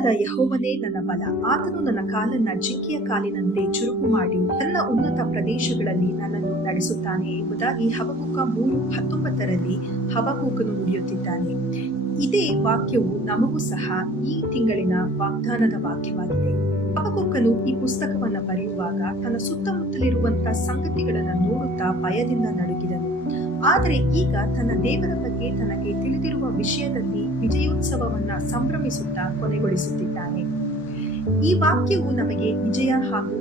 ಕರ್ತನಾದ ಯೆಹೋವನೇ ನನ್ನ ಬಲ, ಆತನು ನನ್ನ ಕಾಲನ್ನ ಜಿಂಕೆಯ ಕಾಲಿನಂತೆ ಚುರುಕು ಮಾಡಿ ತನ್ನ ಉನ್ನತ ಪ್ರದೇಶಗಳಲ್ಲಿ ನನ್ನನ್ನು ನಡೆಸುತ್ತಾನೆ ಎಂಬುದಾಗಿ ಹಬಕ್ಕೂಕ 3:19 ಹಬಕ್ಕೂಕನು ನುಡಿಯುತ್ತಿದ್ದಾನೆ. ಇದೇ ವಾಕ್ಯವು ನಮಗೂ ಸಹ ಈ ತಿಂಗಳಿನ ವಾಗ್ದಾನದ ವಾಕ್ಯವಾಗಿದೆ. ಹಬಕ್ಕೂಕನು ಈ ಪುಸ್ತಕವನ್ನ ಬರೆಯುವಾಗ ತನ್ನ ಸುತ್ತಮುತ್ತಲಿರುವಂತಹ ಸಂಗತಿಗಳನ್ನು ನೋಡುತ್ತಾ ಭಯದಿಂದ ನಡುಗಿದನು. ಆದರೆ ಈಗ ತನ್ನ ದೇವರ ಬಗ್ಗೆ ತನಗೆ ತಿಳಿದಿರುವ ವಿಷಯದಲ್ಲಿ ವಿಜಯೋತ್ಸವವನ್ನ ಸಂಭ್ರಮಿಸುತ್ತಾ ಕೊನೆಗೊಳಿಸುತ್ತಿದ್ದಾನೆ. ಈ ವಾಕ್ಯವು ನಮಗೆ ವಿಜಯ ಹಾಗೂ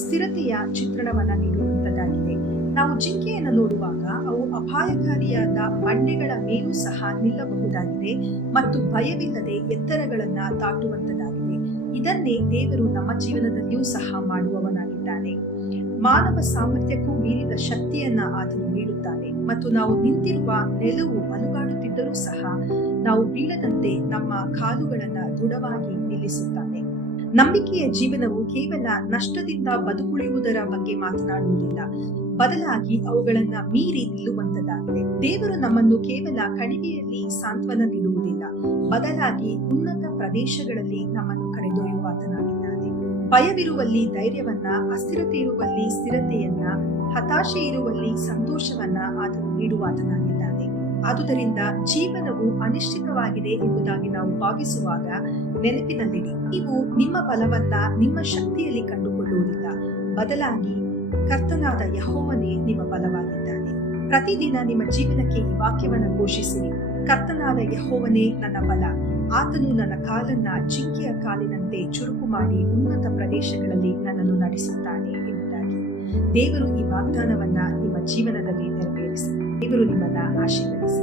ಸ್ಥಿರತೆಯ ಚಿತ್ರಣವನ್ನ ನೀಡುವಂತದ್ದಾಗಿದೆ. ನಾವು ಜಿಂಕೆಯನ್ನು ನೋಡುವಾಗ ಅವು ಅಪಾಯಕಾರಿಯಾದ ಬಂಡೆಗಳ ಮೇಲೂ ಸಹ ನಿಲ್ಲಬಹುದಾಗಿದೆ ಮತ್ತು ಭಯವಿಲ್ಲದೆ ಎತ್ತರಗಳನ್ನ ದಾಟುವಂತದ್ದಾಗಿದೆ. ಇದನ್ನೇ ದೇವರು ನಮ್ಮ ಜೀವನದಲ್ಲಿಯೂ ಸಹ ಮಾಡುವವನಾಗಿದ್ದಾನೆ. ಮಾನವ ಸಾಮರ್ಥ್ಯಕ್ಕೂ ಮೀರಿದ ಶಕ್ತಿಯನ್ನ ಆತನು ನೀಡುತ್ತಾನೆ ಮತ್ತು ನಾವು ನಿಂತಿರುವ ನೆಲವು ಅಲುಗಾಡುತ್ತಿದ್ದರೂ ಸಹ ನಾವು ಬೀಳದಂತೆ ನಮ್ಮ ಕಾಲುಗಳನ್ನ ದೃಢವಾಗಿ ನಿಲ್ಲಿಸುತ್ತಾನೆ. ನಂಬಿಕೆಯ ಜೀವನವು ಕೇವಲ ನಷ್ಟದಿಂದ ಬದುಕುಳಿಯುವುದರ ಬಗ್ಗೆ ಮಾತನಾಡುವುದಿಲ್ಲ, ಬದಲಾಗಿ ಅವುಗಳನ್ನ ಮೀರಿ ನಿಲ್ಲುವಂತದ್ದಾಗಿದೆ. ದೇವರು ನಮ್ಮನ್ನು ಕೇವಲ ಕಣಿವೆಯಲ್ಲಿ ಸಾಂತ್ವನ ನೀಡುವುದಿಲ್ಲ, ಬದಲಾಗಿ ಉನ್ನತ ಪ್ರದೇಶಗಳಲ್ಲಿ ನಮ್ಮನ್ನು ಕರೆದೊಯ್ಯುವಾತನಾಗಿದ್ದಾನೆ. ಭಯವಿರುವಲ್ಲಿ ಧೈರ್ಯವನ್ನ, ಅಸ್ಥಿರತೆ ಇರುವಲ್ಲಿ ಸ್ಥಿರತೆಯನ್ನ, ಹತಾಶೆ ಇರುವಲ್ಲಿ ಸಂತೋಷವನ್ನ ಆತನು ನೀಡುವಾತನಾಗಿದ್ದಾನೆ. ಆದುದರಿಂದ ಜೀವನವು ಅನಿಶ್ಚಿತವಾಗಿದೆ ಎಂಬುದಾಗಿ ನಾವು ಭಾವಿಸುವಾಗ ನೆನಪಿನಲ್ಲಿಡಿ, ನೀವು ನಿಮ್ಮ ಬಲವನ್ನ ನಿಮ್ಮ ಶಕ್ತಿಯಲ್ಲಿ ಕಂಡುಕೊಳ್ಳುವುದಿಲ್ಲ, ಬದಲಾಗಿ ಕರ್ತನಾದ ಯೆಹೋವನೇ ನಿಮ್ಮ ಬಲವಾಗಿದ್ದಾನೆ. ಪ್ರತಿದಿನ ನಿಮ್ಮ ಜೀವನಕ್ಕೆ ಈ ವಾಕ್ಯವನ್ನು ಘೋಷಿಸಿರಿ. ಕರ್ತನಾದ ಯೆಹೋವನೇ ನನ್ನ ಬಲ, ಆತನು ನನ್ನ ಕಾಲನ್ನ ಜಿಂಕೆಯ ಕಾಲಿನಂತೆ ಚುರುಕು ಮಾಡಿ ಉನ್ನತ ಪ್ರದೇಶಗಳಲ್ಲಿ ನನ್ನನ್ನು ನಡೆಸುತ್ತಾನೆ ಎಂಬುದಾಗಿ. ದೇವರು ಈ ವಾಗ್ದಾನವನ್ನ ನಿಮ್ಮ ಜೀವನದಲ್ಲಿ ನೆರವೇರಿಸಿ ದೇವರು ನಿಮ್ಮನ್ನ ಆಶೀರ್ವದಿಸಿ.